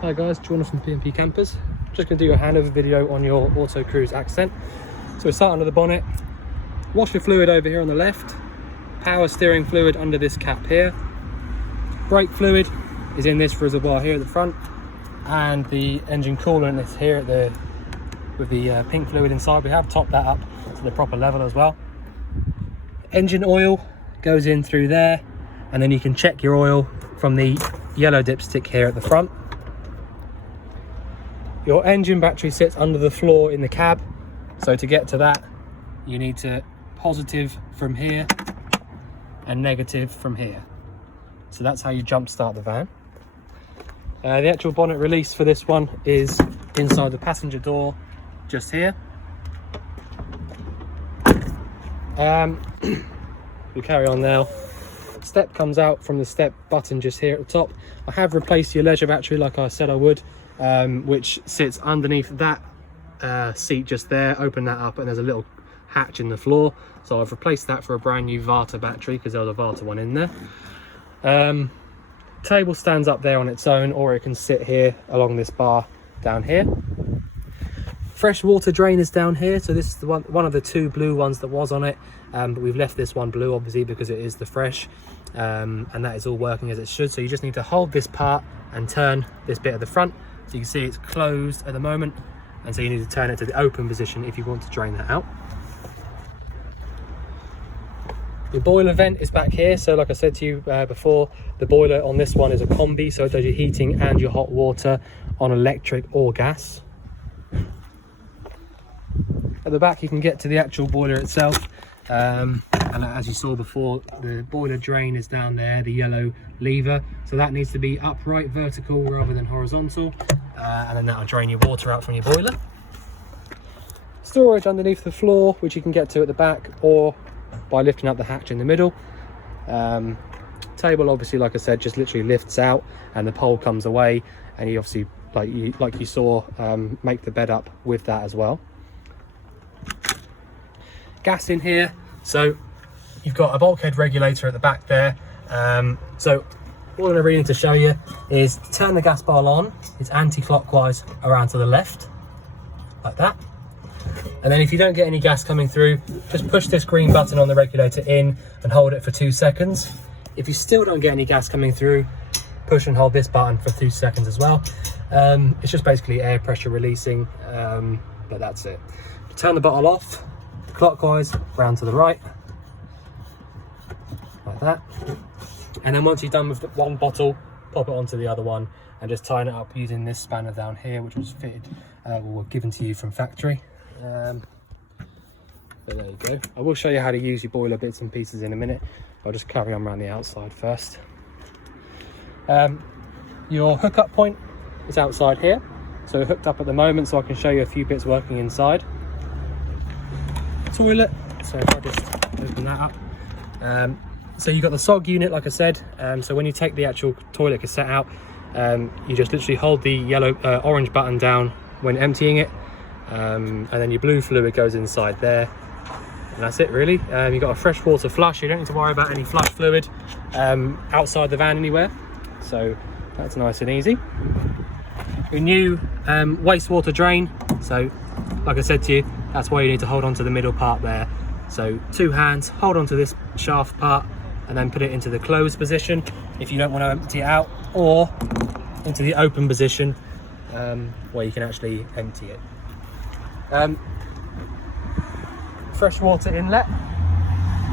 Hi guys, Jordan from P&P Campers. Just going to do a handover video on your Auto Cruise Accent. So we start under the bonnet. Washer fluid over here on the left. Power steering fluid under this cap here. Brake fluid is in this reservoir here at the front. And the engine coolant is here at with the pink fluid inside. We have topped that up to the proper level as well. Engine oil goes in through there. And then you can check your oil from the yellow dipstick here at the front. Your engine battery sits under the floor in the cab, so to get to that you need to positive from here and negative from here. So that's how you jump start the van. The actual bonnet release for this one is inside the passenger door just here. We carry on now. Step comes out from the step button just here at the top. I have replaced your leisure battery like I said I would, which sits underneath that seat just there. Open that up and there's a little hatch in the floor, so I've replaced that for a brand new Varta battery because there was a Varta one in there. Table stands up there on its own, or it can sit here along this bar down here. Fresh water drain is down here, so this is the one of the two blue ones that was on it, but we've left this one blue obviously because it is the fresh, and that is all working as it should. So you just need to hold this part and turn this bit at the front. So you can see it's closed at the moment, and so you need to turn it to the open position if you want to drain that out. Your boiler vent is back here. So like I said to you before, the boiler on this one is a combi, so it does your heating and your hot water on electric or gas. At the back you can get to the actual boiler itself, and as you saw before, the boiler drain is down there, the yellow lever, so that needs to be upright, vertical rather than horizontal, and then that'll drain your water out from your boiler. Storage underneath the floor, which you can get to at the back or by lifting up the hatch in the middle. Table obviously, like I said, just literally lifts out and the pole comes away, and you obviously, like you saw, make the bed up with that as well. Gas in here, so you've got a bulkhead regulator at the back there. So all I really need to show you is to turn the gas bottle on. It's anti-clockwise around to the left, like that. And then if you don't get any gas coming through, just push this green button on the regulator in and hold it for 2 seconds. If you still don't get any gas coming through, push and hold this button for 2 seconds as well. It's just basically air pressure releasing, but that's it. Turn the bottle off clockwise round to the right, like that. And then once you're done with one bottle, pop it onto the other one and just tighten it up using this spanner down here, which was fitted or given to you from factory. But there you go. I will show you how to use your boiler bits and pieces in a minute. I'll just carry on around the outside first. Your hookup point is outside here, so hooked up at the moment, so I can show you a few bits working inside. Toilet, so if I just open that up, so you've got the SOG unit, like I said. So when you take the actual toilet cassette out, you just literally hold the yellow orange button down when emptying it, and then your blue fluid goes inside there, and that's it really. You've got a freshwater flush. You don't need to worry about any flush fluid outside the van anywhere, so that's nice and easy. Your new wastewater drain, so like I said to you, that's why you need to hold on to the middle part there. So 2 hands, hold on to this shaft part and then put it into the closed position if you don't want to empty it out, or into the open position where you can actually empty it. Freshwater inlet,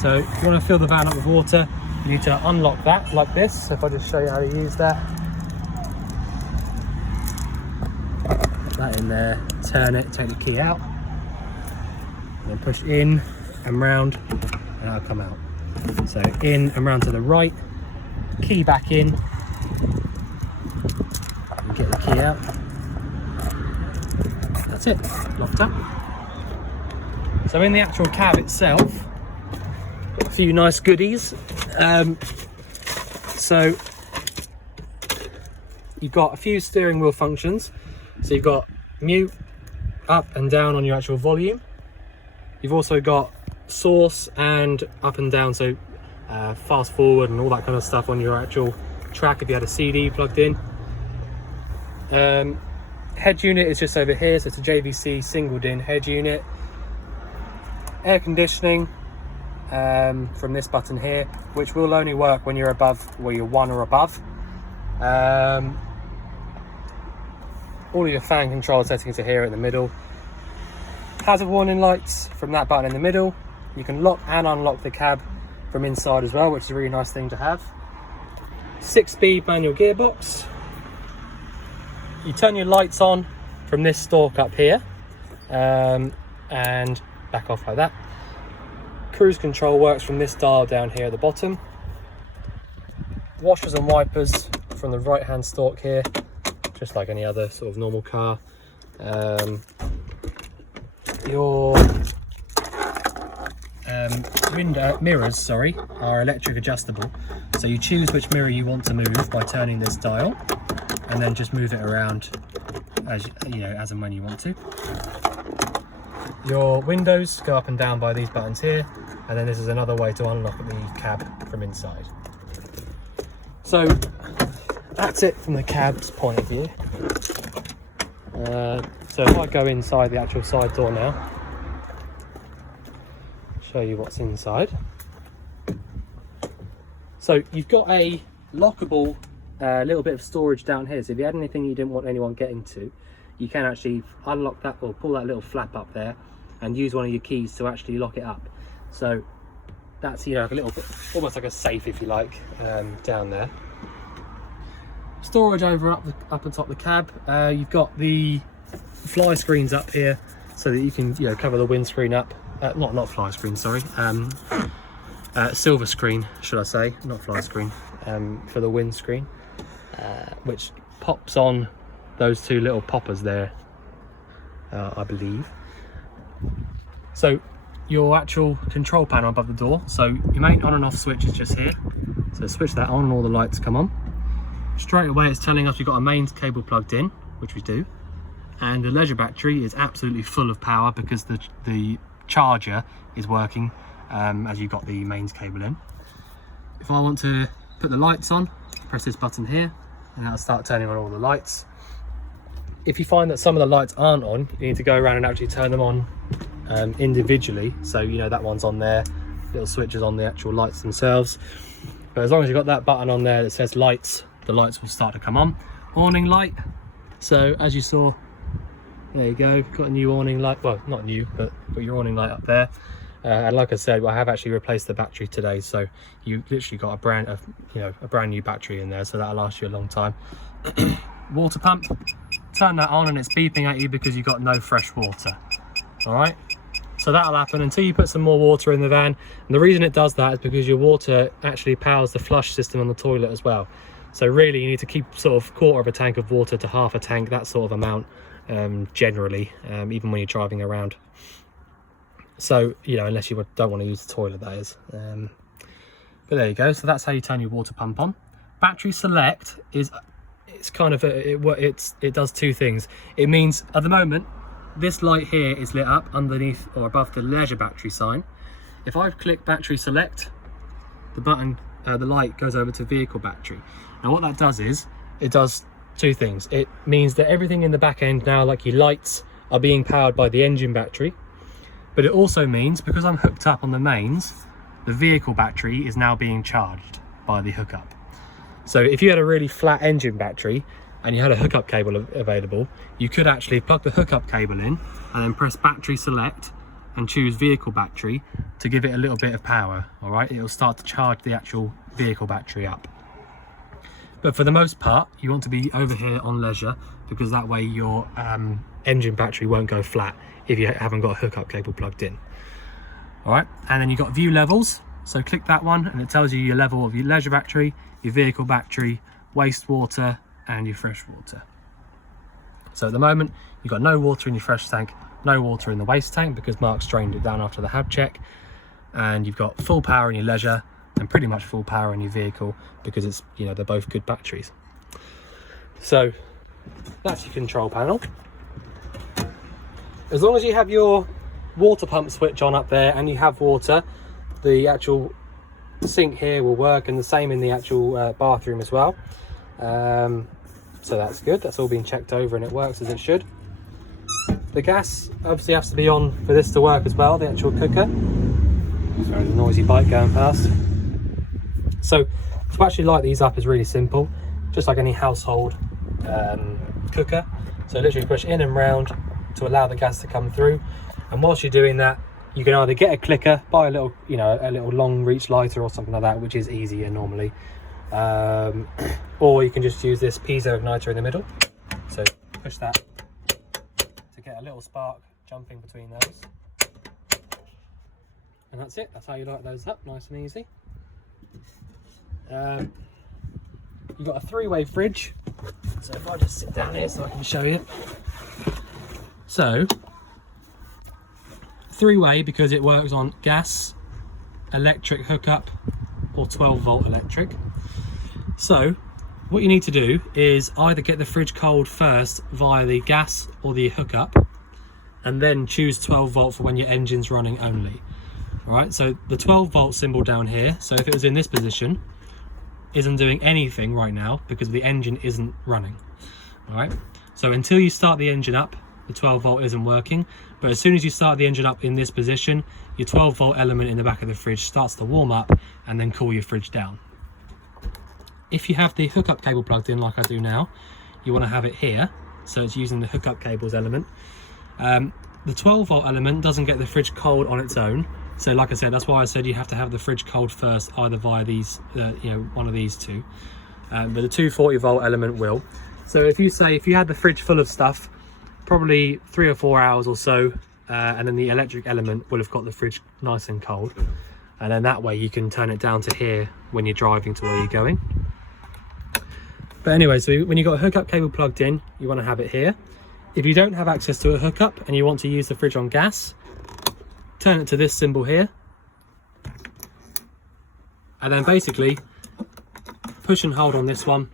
so if you want to fill the van up with water, you need to unlock that like this. So if I just show you how to use that, put that in there, turn it, take the key out, and then push in and round, and that'll come out. So in and round to the right, key back in, and get the key out. That's it, locked up. So in the actual cab itself, got a few nice goodies. So you've got a few steering wheel functions. So you've got mute, up and down on your actual volume. You've also got source and up and down, so fast forward and all that kind of stuff on your actual track if you had a CD plugged in. Head unit is just over here, so it's a JVC single DIN head unit. Air conditioning from this button here, which will only work when you're above, where you're 1 or above. All of your fan control settings are here in the middle. Hazard warning lights from that button in the middle. You can lock and unlock the cab from inside as well, which is a really nice thing to have. 6-speed manual gearbox. You turn your lights on from this stalk up here, and back off like that. Cruise control works from this dial down here at the bottom. Washers and wipers from the right hand stalk here, just like any other sort of normal car. Your window mirrors, are electric adjustable, so you choose which mirror you want to move by turning this dial, and then just move it around as as and when you want to. Your windows go up and down by these buttons here, and then this is another way to unlock the cab from inside. So that's it from the cab's point of view. So if I go inside the actual side door now, show you what's inside. So you've got a lockable little bit of storage down here, so if you had anything you didn't want anyone getting to, you can actually unlock that or pull that little flap up there and use one of your keys to actually lock it up. So that's like a little bit, almost like a safe if you like, down there. Storage over up on top of the cab. You've got the fly screens up here so that you can cover the windscreen up. Not fly screen, sorry. Silver screen, should I say, not fly screen, for the windscreen, which pops on those two little poppers there, I believe. So your actual control panel above the door, so your main on and off switch is just here, so switch that on and all the lights come on. Straight away it's telling us you've got a mains cable plugged in, which we do, and the leisure battery is absolutely full of power because the charger is working as you've got the mains cable in. If I want to put the lights on, press this button here and that'll start turning on all the lights. If you find that some of the lights aren't on, you need to go around and actually turn them on individually. So that one's on there, little switches on the actual lights themselves. But as long as you've got that button on there that says lights, the lights will start to come on. Awning light, so as you saw, there you go, got a new awning light. Well, not new, but your awning light up there. And like I said, I have actually replaced the battery today, so you literally got a brand new battery in there, so that'll last you a long time. Water pump, turn that on and it's beeping at you because you've got no fresh water. All right, so that'll happen until you put some more water in the van, and the reason it does that is because your water actually powers the flush system on the toilet as well. So really you need to keep sort of 1/4 of a tank of water to half a tank, that sort of amount, generally, even when you're driving around. So unless you don't want to use the toilet, that is. But there you go, so that's how you turn your water pump on. Battery select is, it's kind of it does two things. It means at the moment this light here is lit up underneath or above the leisure battery sign. If I click battery select, the button, the light goes over to vehicle battery. Now what that does is, it does two things. It means that everything in the back end now, like your lights, are being powered by the engine battery. But it also means, because I'm hooked up on the mains, the vehicle battery is now being charged by the hookup. So if you had a really flat engine battery and you had a hookup cable available, you could actually plug the hookup cable in and then press battery select and choose vehicle battery to give it a little bit of power. All right, it'll start to charge the actual vehicle battery up. But for the most part, you want to be over here on leisure, because that way your engine battery won't go flat if you haven't got a hookup cable plugged in. All right, and then you've got view levels. So click that one and it tells you your level of your leisure battery, your vehicle battery, wastewater, and your fresh water. So at the moment, you've got no water in your fresh tank, no water in the waste tank because Mark's drained it down after the hab check, and you've got full power in your leisure and pretty much full power in your vehicle because it's, they're both good batteries. So that's your control panel. As long as you have your water pump switch on up there and you have water, the actual sink here will work, and the same in the actual bathroom as well. so that's good. That's all been checked over and it works as it should. The gas obviously has to be on for this to work as well, the actual cooker. Sorry, there's a noisy bike going past. So to actually light these up is really simple, just like any household cooker. So literally push in and round to allow the gas to come through, and whilst you're doing that, you can either get a clicker, buy a little, you know, a little long reach lighter or something like that, which is easier normally, or you can just use this piezo igniter in the middle. So push that to get a little spark jumping between those, and that's it. That's how you light those up, nice and easy. You've got a 3-way fridge, so if I just sit down here so I can show you. So 3-way because it works on gas, electric hookup, or 12-volt electric. So what you need to do is either get the fridge cold first via the gas or the hookup, and then choose 12-volt for when your engine's running only. All right, so the 12-volt symbol down here, so if it was in this position, isn't doing anything right now because the engine isn't running. All right, so until you start the engine up, the 12-volt isn't working, but as soon as you start the engine up in this position, your 12-volt element in the back of the fridge starts to warm up and then cool your fridge down. If you have the hookup cable plugged in like I do now, you want to have it here, so it's using the hookup cables element. The 12-volt element doesn't get the fridge cold on its own, so like I said, that's why I said you have to have the fridge cold first, either via these, you know, one of these two. But the 240-volt element will. So if you had the fridge full of stuff, probably 3 or 4 hours or so, and then the electric element will have got the fridge nice and cold, and then that way you can turn it down to here when you're driving to where you're going. But anyway, so when you've got a hookup cable plugged in, you want to have it here. If you don't have access to a hookup and you want to use the fridge on gas, turn it to this symbol here, and then basically push and hold on this one,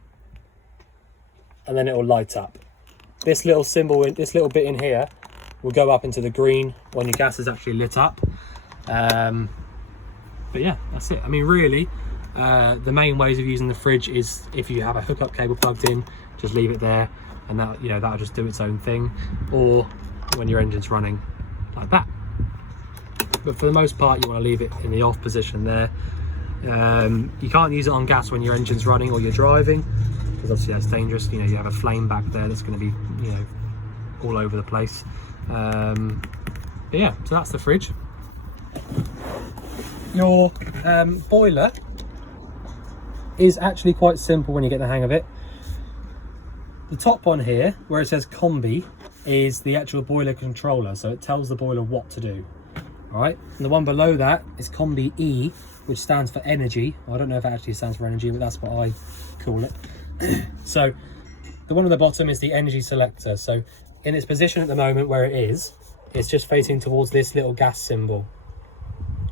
and then it will light up. This little symbol, this little bit in here, will go up into the green when your gas is actually lit up. But yeah, that's it. I mean, really, the main ways of using the fridge is if you have a hookup cable plugged in, just leave it there, and that, you know, that'll just do its own thing. Or when your engine's running, like that. But for the most part, you want to leave it in the off position there. You can't use it on gas when your engine's running or you're driving, because obviously that's dangerous. You know, you have a flame back there that's going to be, you know, all over the place. But yeah, so that's the fridge. Your boiler is actually quite simple when you get the hang of it. The top one here, where it says combi, is the actual boiler controller, so it tells the boiler what to do. All right, and the one below that is combi E, which stands for energy. I don't know if it actually stands for energy, but that's what I call it. So the one on the bottom is the energy selector. So in its position at the moment where it is, it's just facing towards this little gas symbol.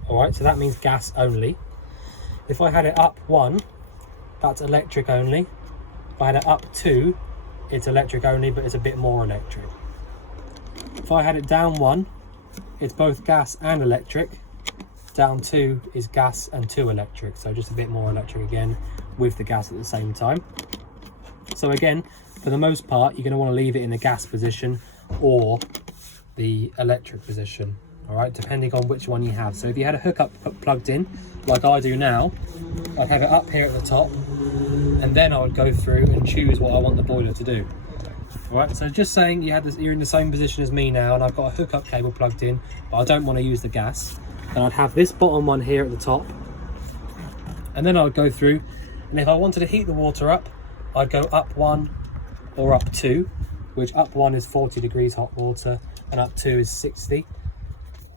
All right, so that means gas only. If I had it up 1, that's electric only. If I had it up 2, it's electric only, but it's a bit more electric. If I had it down 1, it's both gas and electric. Down 2 is gas and 2 electric, so just a bit more electric again with the gas at the same time. So again, for the most part, you're going to want to leave it in the gas position or the electric position, all right, depending on which one you have. So if you had a hookup plugged in, like I do now, I'd have it up here at the top, and then I would go through and choose what I want the boiler to do. All right, so just saying you're in the same position as me now, and I've got a hookup cable plugged in, but I don't want to use the gas. Then I'd have this bottom one here at the top, and then I would go through, and if I wanted to heat the water up, I'd go up 1 or up 2, which up 1 is 40 degrees hot water and up 2 is 60.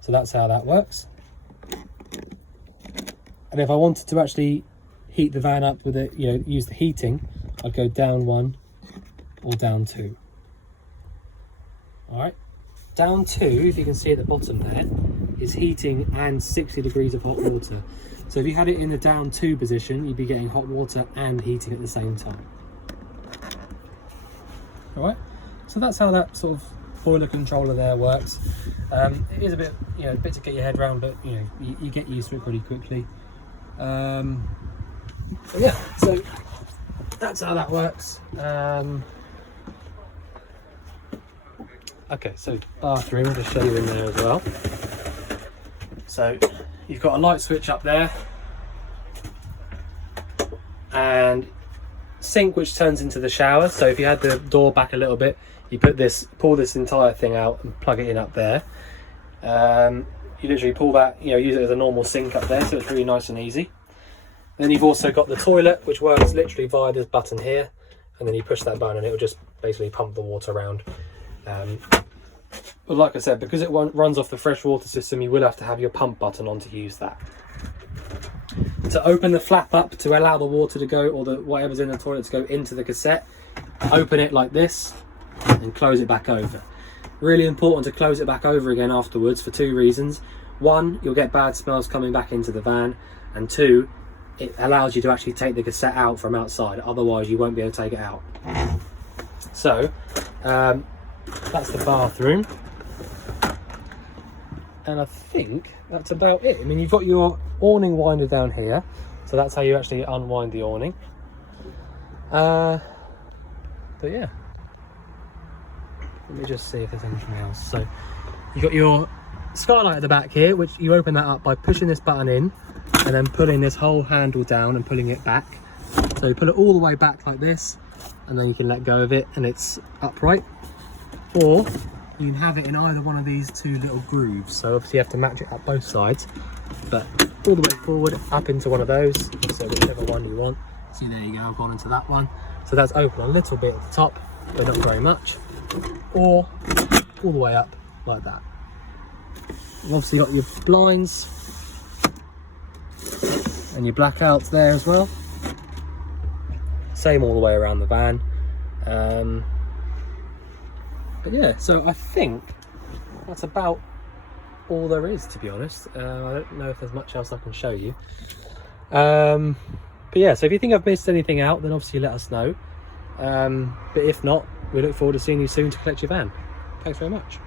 So that's how that works. And if I wanted to actually heat the van up with it, you know, use the heating, I'd go down 1 or down 2. All right, down 2, if you can see at the bottom there, is heating and 60 degrees of hot water. So if you had it in the down 2 position, you'd be getting hot water and heating at the same time. All right, so that's how that sort of boiler controller there works. It is a bit, you know, a bit to get your head around, but you know, you get used to it pretty quickly. But yeah, so that's how that works. Okay, so bathroom, I'll just show you in there as well. So you've got a light switch up there, and sink which turns into the shower. So if you had the door back a little bit, you pull this entire thing out and plug it in up there. You literally pull that, use it as a normal sink up there, so it's really nice and easy. Then you've also got the toilet, which works literally via this button here, and then you push that button and it will just basically pump the water around. But like I said, because it runs off the fresh water system, you will have to have your pump button on to use that. To open the flap up to allow the water to go, or whatever's in the toilet to go into the cassette, open it like this and close it back over. Really important to close it back over again afterwards for two reasons. One, you'll get bad smells coming back into the van, and two, it allows you to actually take the cassette out from outside, otherwise you won't be able to take it out. So that's the bathroom, and I think that's about it. I mean, you've got your awning winder down here, so that's how you actually unwind the awning. But yeah, let me just see if there's anything else. So you've got your skylight at the back here, which you open that up by pushing this button in and then pulling this whole handle down and pulling it back. So you pull it all the way back like this, and then you can let go of it and it's upright. Or you can have it in either one of these two little grooves, so obviously you have to match it up both sides, but all the way forward up into one of those, so whichever one you want. See, there you go, I've gone into that one. So that's open a little bit at the top, but not very much, or all the way up like that. You've obviously got your blinds and your blackouts there as well. Same all the way around the van. But yeah, so I think that's about all there is, to be honest. I don't know if there's much else I can show you. But yeah, so if you think I've missed anything out, then obviously let us know. But if not, we look forward to seeing you soon to collect your van. Thanks very much.